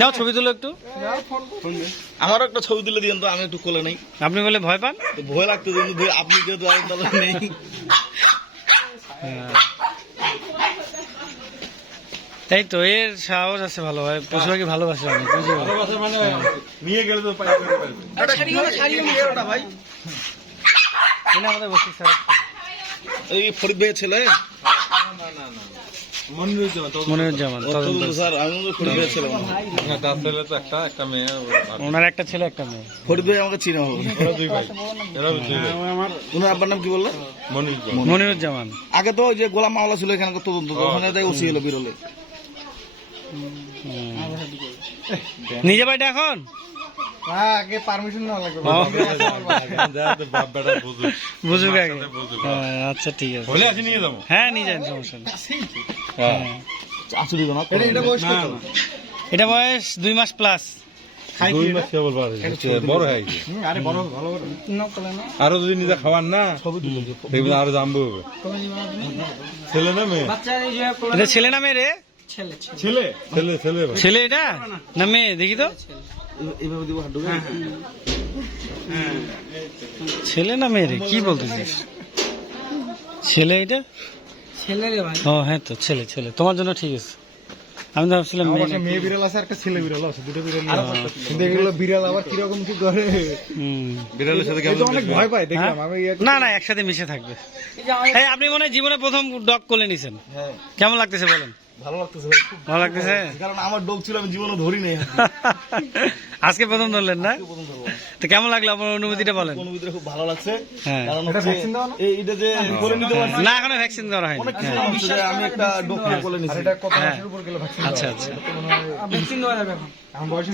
যাও ছবি তুলো একটু। আমারও একটা ছবি তুলে দিন তো, আমি একটু কোলে নেই। আপনি বলে ভয় পান? ভয় লাগতো কিন্তু আপনি যেহেতু নেই। এই তো এর সাহস আছে, ভালো হয় পশু পাখি ভালোবাসে অনেক, নিয়ে গেলে তো ভাই আমাদের বসে এই ফরিদ ভাইয়ের ছেলে মনিরুজ্জামান স্যার, আমি ফরিদ ভাইয়ের ছেলে। ওনার একটা ছেলে একটা মেয়ে। ফরিদ ভাই আমাকে চিনা হবে। ওনার আব্বার নাম কি বললো? মনিরুজ্জামান। আগে তো ওই যে গোলাম মাওলা ছিল এখানে তদন্ত, ওখানে তাই ওসি হলো বিরলে। নিজে বাড়িটা এখন আগে পারমিশন নেওয়া লাগবে। বুঝুক আগে। আচ্ছা ঠিক আছে, হ্যাঁ নিয়ে যান, সমস্যা নেই। এটা বয়স 2 মাস প্লাস। আরো যদি নিজে খাওয়ান না আরো জানবো ছেলে না মেয়ে? এটা ছেলে না মেয়ে রে? ছেলে ছেলে ছেলে ছেলে এটা না মেয়ে? দেখি তো ছেলে না মেয়ে রে, কি বলতেছিস? ছেলে এটা? ছেলে রে ভাই। ও হ্যাঁ তো ছেলে, ছেলে তোমার জন্য ঠিক আছে। আমি তো ভাবছিলাম মেয়ে বিড়াল আছে, একটা ছেলে বিড়াল আছে, দুটো বিড়াল। কিন্তু এগুলো বিড়াল আবার কিরকম কি করে, বিড়ালের সাথে অনেক ভয় পাই দেখলাম আমি। না না, একসাথে মিশে থাকবে। এই আপনি মনে হয় জীবনে প্রথম ডগ কোলে নিছেন, কেমন লাগতেছে বলেন? ভালো লাগতেছে ভাই, খুব ভালো লাগতেছে। কারণ আমার ডগ ছিল, আমি জীবনে ধরি নাই। আজকে প্রথম ধরলেন না? তো কেমন লাগলো আপনার অনুভূতিটা বলেন? অনুভূতিটা খুব ভালো লাগছে। হ্যাঁ, কারণ এইটা যে করে নিতে পারছি, না এখনো ভ্যাকসিন দেওয়া হয়নি। অনেক কিছু হচ্ছে যে আমি একটা ডগ কোলে নিছি। এটা কত মাসের উপর গেলে ভ্যাকসিন? আচ্ছা আচ্ছা। ভ্যাকসিন দেওয়া যাবে এখন? আমার বয়স